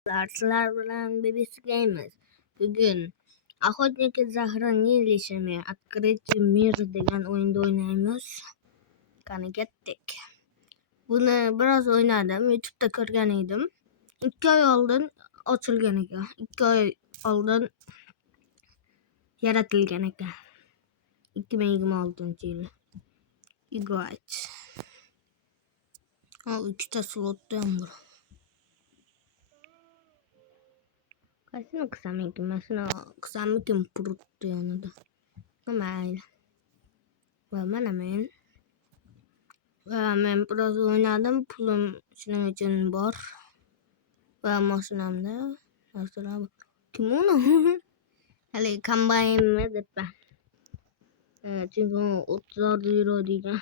Sizlar bilan BBC Gamers. Bugun Охотники за хранилищами Открытый мир degan o'yinda o'ynaymiz. Qani ketdik. Buni biroz o'ynadim, YouTube'da ko'rgan edim. 2 oy oldin ochilgan ekan. 2 oy oldin yaratilgan ekan. 2026-yil. Играть. Ikkita slotda ham bor. Qaysini qilsam ekan? Mana qilsammikin purutni yanida. Mayli. Va mana men biroz o'ynadim, pulim shuning uchun bor. Va mashinamda narsalar bor. Kim uni? Hali kombaynmi debman. Chunki 36 euro degan.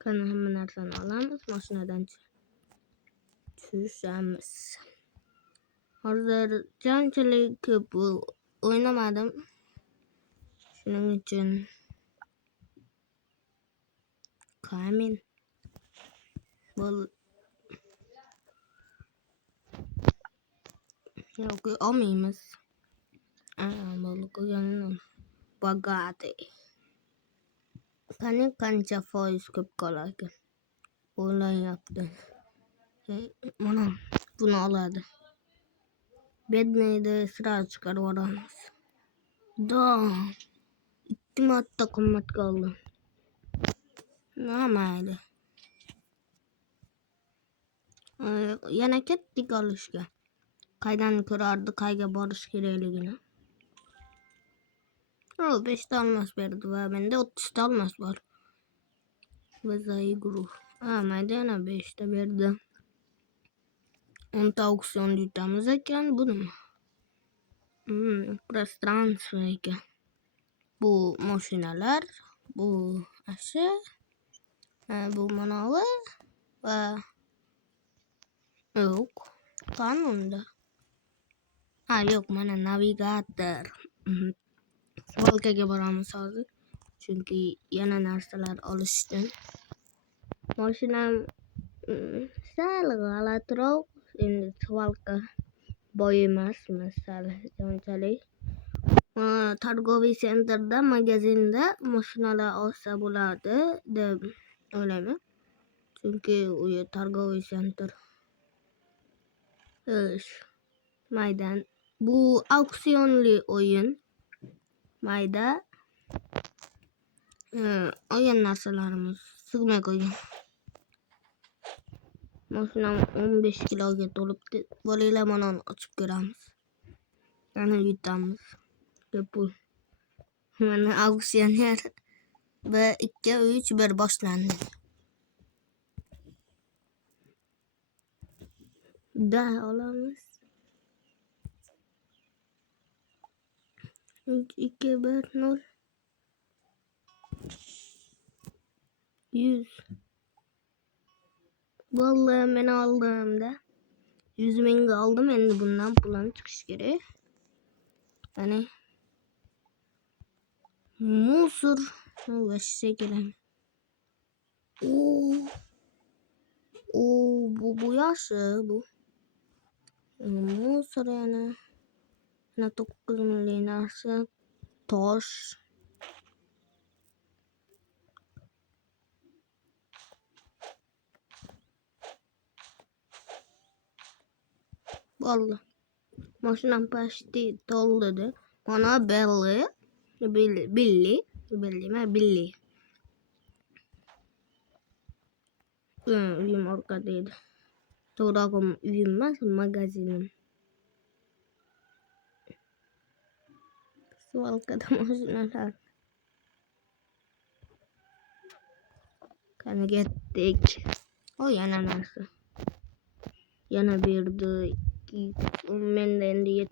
Qani hamma narsani olamiz, mashinadan tushamiz. Hozir anchalik ko'p o'ynamadim. Shuning uchun kamin yo'q olmaymiz. Bagati. Qani qancha foiz ko'p qolar ekan? O'ylayapti. Mana buni oladi. Bedneydi siraj chiqarib olamiz. Ikki marta qimmatga oldim. Mayli. Yana ketdik olishga. Qaydan ko'rardi, qayga borish kerakligini. 5 ta olmos berdi va menda 30 ta olmos bor. Biza igru. Mayda yana 5 ta berdi. 10 ta auksion yutamiz ekan, bu nima? Пространство ekan. Bu mashinalar, bu asha, bu manavi va yo'q. Qanunda? Yo'q, mana navigator. Svalkaga boramiz hozir. Chunki yana narsalar olish uchun. Mashinam sal g'alatiroq. Endi svalka boy emasmi sal jonchalik. Targoviy sentrda, magazinda mashinalar olsa bo'ladi deb o'ylayman. Chunki u targoviy sentr. Maydan. Bu auksionli o'yin. Mayda olgan narsalarimiz sig'may qo'ygan. Mashinam 15 kiloga to'libdi. Bo'linglar, mana ochib ko'ramiz. Yana yutamiz. Pul. Mana auksioner 1 2 3 1 boshlandi. Olamiz. 3 2 1 0 100. Vallahi men aldım 100 mingga aldım, endi bundan pulum chiqish kerak. Hani musor vaşse kerak. Bu yaşı bu. Musor yana. Yana 9 milyon narsa. Tosh. Vallahi. Mashinam почти to'ldi. Mana Billy. Uyum orqadaydi. To'g'ri, uyum emas, magazinim. Svalkada mashinalar. Qani ketdik. Yana narsa. Yana berdi. Menda endi 7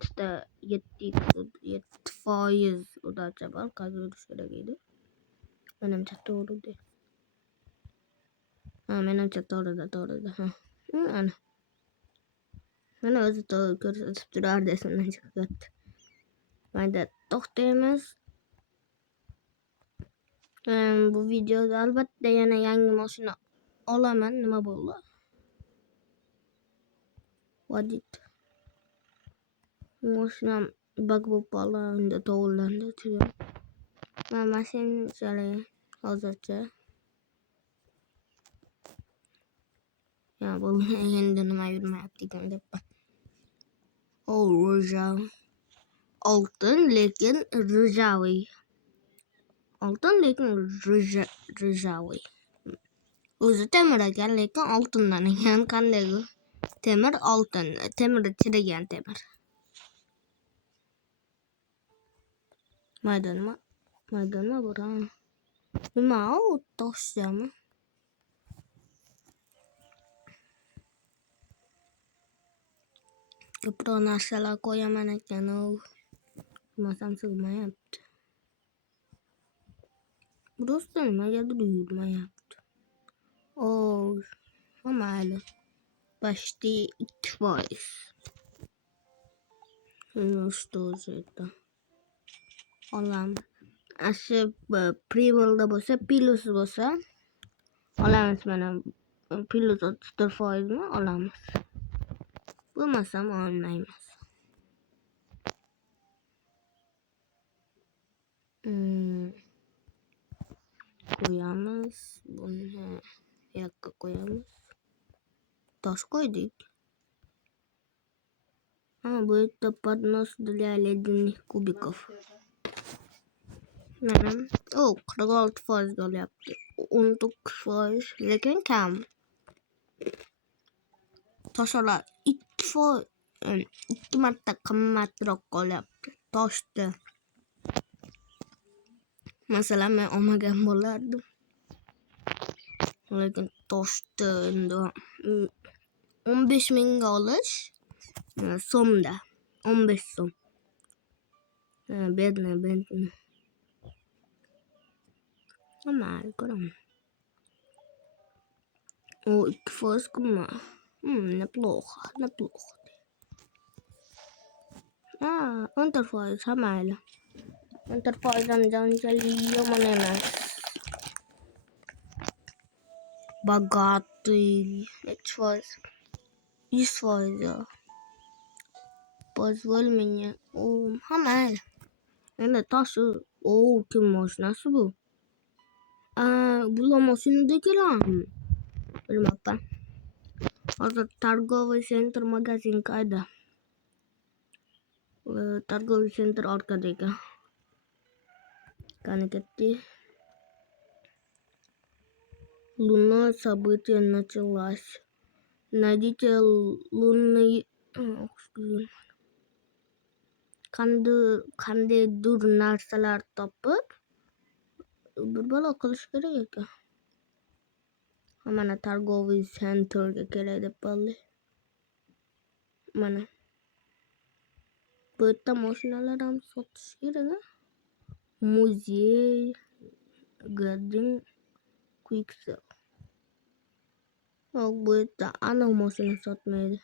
foiz udacha bor. Qazirish kerak edi. Menimcha to'g'ri. Menimcha to'g'ri. Mana o'zi to'g'ri ko'rsatib turardi, esimdan chiqib ketdi. Mayda to'xtaymiz. Bu videoda albatta yana yangi mashina olaman. Nima bo'ldi? Vadit. Mashinam bug bo'lib qoldi, endi to'g'rilandi. Men mashinachalik hozircha. Ya bo'ldi, endi nima yurmayapti ekan debman. Ro'javiy. Oltin lekin ro'javiy. Oltin lekin ro'javiy. O'zi temir ekan, lekin oltindan ekan. Qanday bu? Temir oltin, temir chirigan temir. Maydonma bor. Nima u toshjami? Ko'proq narsalar qo'yaman ekan, qo'ymasam sig'mayapti. Просто nimagadir yurmayapti. Mayli. Почти 2%. Что же это? Olamiz. Asha primalda bo'lsa, plus bo'lsa, olamiz mana plus 34% mi olamiz. Bo'lmasam olmaymiz. Qo'yamiz. Buni yoqqa qo'yamiz. Tosh qo'ydik. Bu yerda поднос для ледяных кубиков. Mana 46% olyapti. 19%, lekin kam. Toshlar 2 marta qimmatroq qolyapti. Toshdi. Masalan, men olmagan bo'lardim. Lekin toshdi endi 15 mingga olish so'mda. 15 so'm. Bedni. Mayli, ko'raman. 2% qimmat. Неплохо. 10%, mayli. 10% unchalik yomon emas. Богатый. 100%. Позволь мне. Mayli. Endi toshi. Kim mashinasi bu? Bular mashinadagilarmi? Bilmabman. Hozir торговый center magazin qayda? Торговый center orqada ekan. Qani ketdi. Луна событие началось. Найдите лунный qandaydir narsalar topib bir balo qilish kerak ekan. Mana торговый centerga kelay deb qoldi. Mana bu yerda mashinalar ham sotish kerak. Muzey, garden, quick sell. Bu yerda aniq mashina sotmaydi.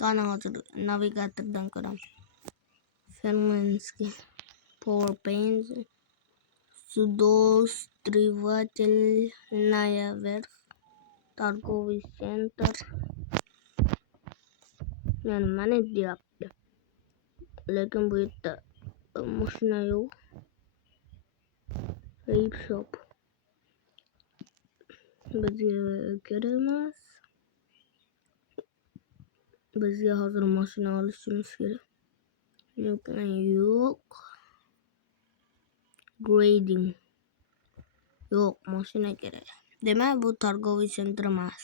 Qani hozir navigatordan ko'raman. Фермерский power paints, судостроительная верфь, торговый центр. Mana deyapti. Lekin bu yerda mashina yo'q. Repair shop. Bizga kerak emas. Bizga hozir mashina olishimiz kerak. Yo'q. Grading. Yo'q, mashina kerak. Demak, bu торговый center emas.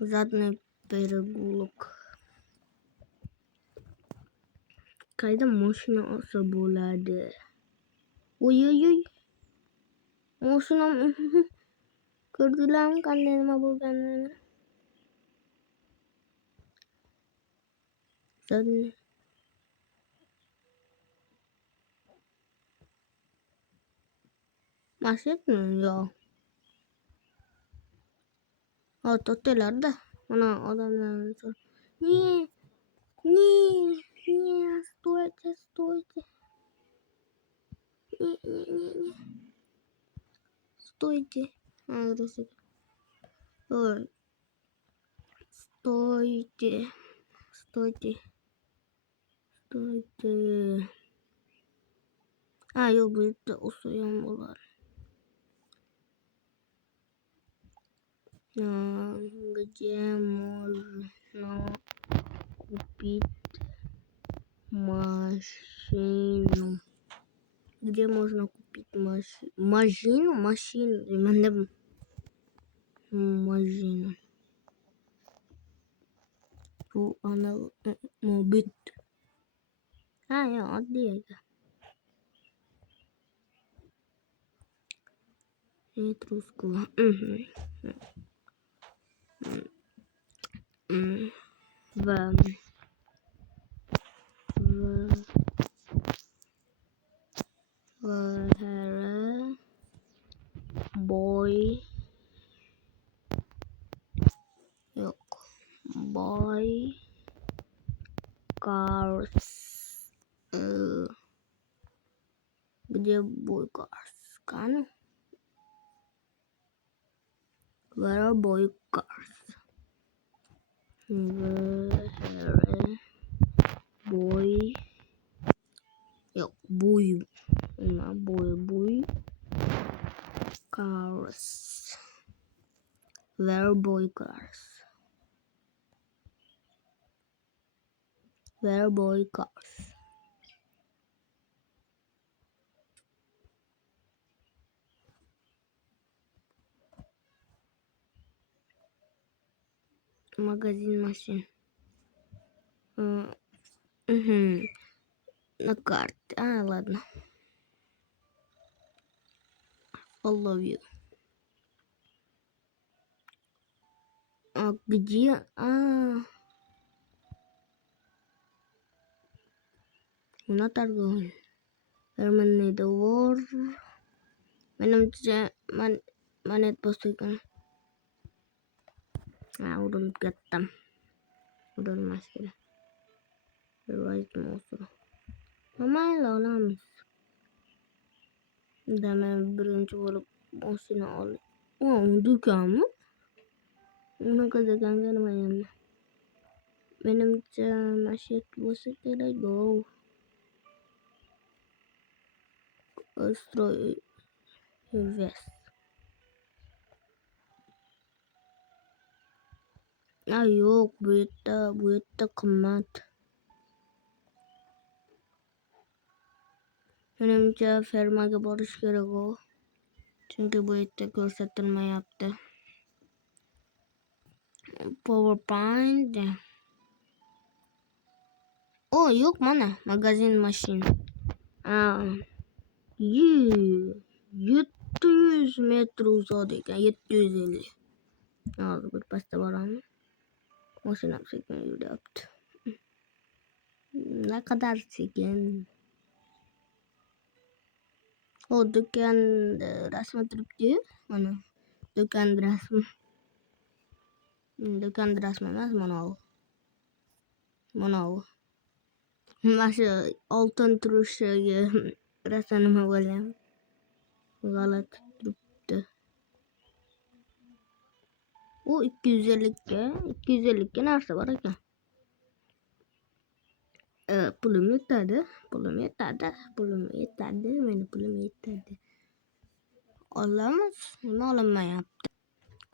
Задний переулок. Qayda mashina olsa bo'ladi? Oy. Mashinam ko'rdilarmi qanday nima bo'lganini? Zadniy Mashetmi? Yo'q. To'telarda. Mana odamlar. Стойте. Dur. Stойте. Yok bu yerda o'sayam bo'ladi. Где можно купить машину? Где можно купить машину? Машину. Bu ana mobil. Ya oddiy ekan. Etrusku. Va här boy cars. Где boy cars kan? Where are boy cars? Boy cars. Where boy cars? Where boy cars? Магазин машин. На карте. Ладно. Follow you. Где? Una торговля. Permanent door. Menimcha manet bosgan. Udah kettam. Udah masih. Right mouse. Mayli olamiz. Men birinchi bo'lib mashina oldim. Do'konmi? Unaqa do'konga nima? Menimcha mashet bo'lsa kerak. Stroy invest. Yo'q, bu yerda qimmat. Menimcha fermaga borish kerak o. Chunki bu yerda ko'rsatilmayapti. PowerPoint. Yo'q, mana magazin mashin. 700 metr uzoq ekan, 750. Hozir bir pastda boramiz. Mashinam sekin yuryapti. Ne kadar sekin. Do'kon rasmi turibdi. Mana do'kon rasmi. Do'kon rasmi emas, mana u. Mana shu oltin turushiga rasmi nima bo'lgan? G'alati turibdi. 250 ga narsa bor ekan. Pulim yetadi. Meni pulim yetadi. Olamiz, nima olinmayapti.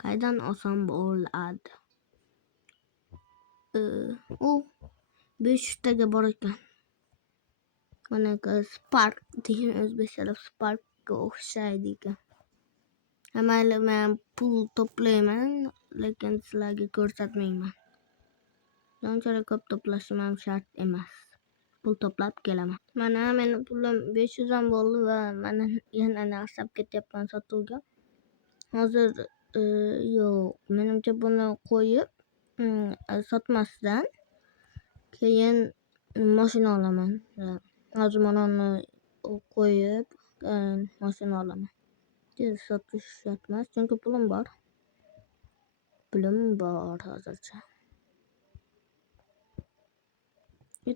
Qaydan olsam bo'ladi? 500 taga bor ekan. Mana Spark degan o'zbekchada Sparkga o'xshaydi ekan. Mayli, men pul to'playman, lekin sizlarga ko'rsatmayman. Qanchalik ko'p to'plashim ham shart emas. Pul to'plab kelaman. Mana meni pulim 500 ham bo'ldi va mana yana narsab ketyapman sotuvga. Hozir yo'q, menimcha buni qo'yib sotmasdan keyin mashina olaman. Hozir mana uni qo'yib mashina olaman. Sotish shart emas, chunki pulim bor. Hozircha.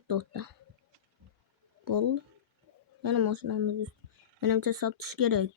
To'xta. Bo'ldi. Yana mashinamiz. Menimcha sotish kerak.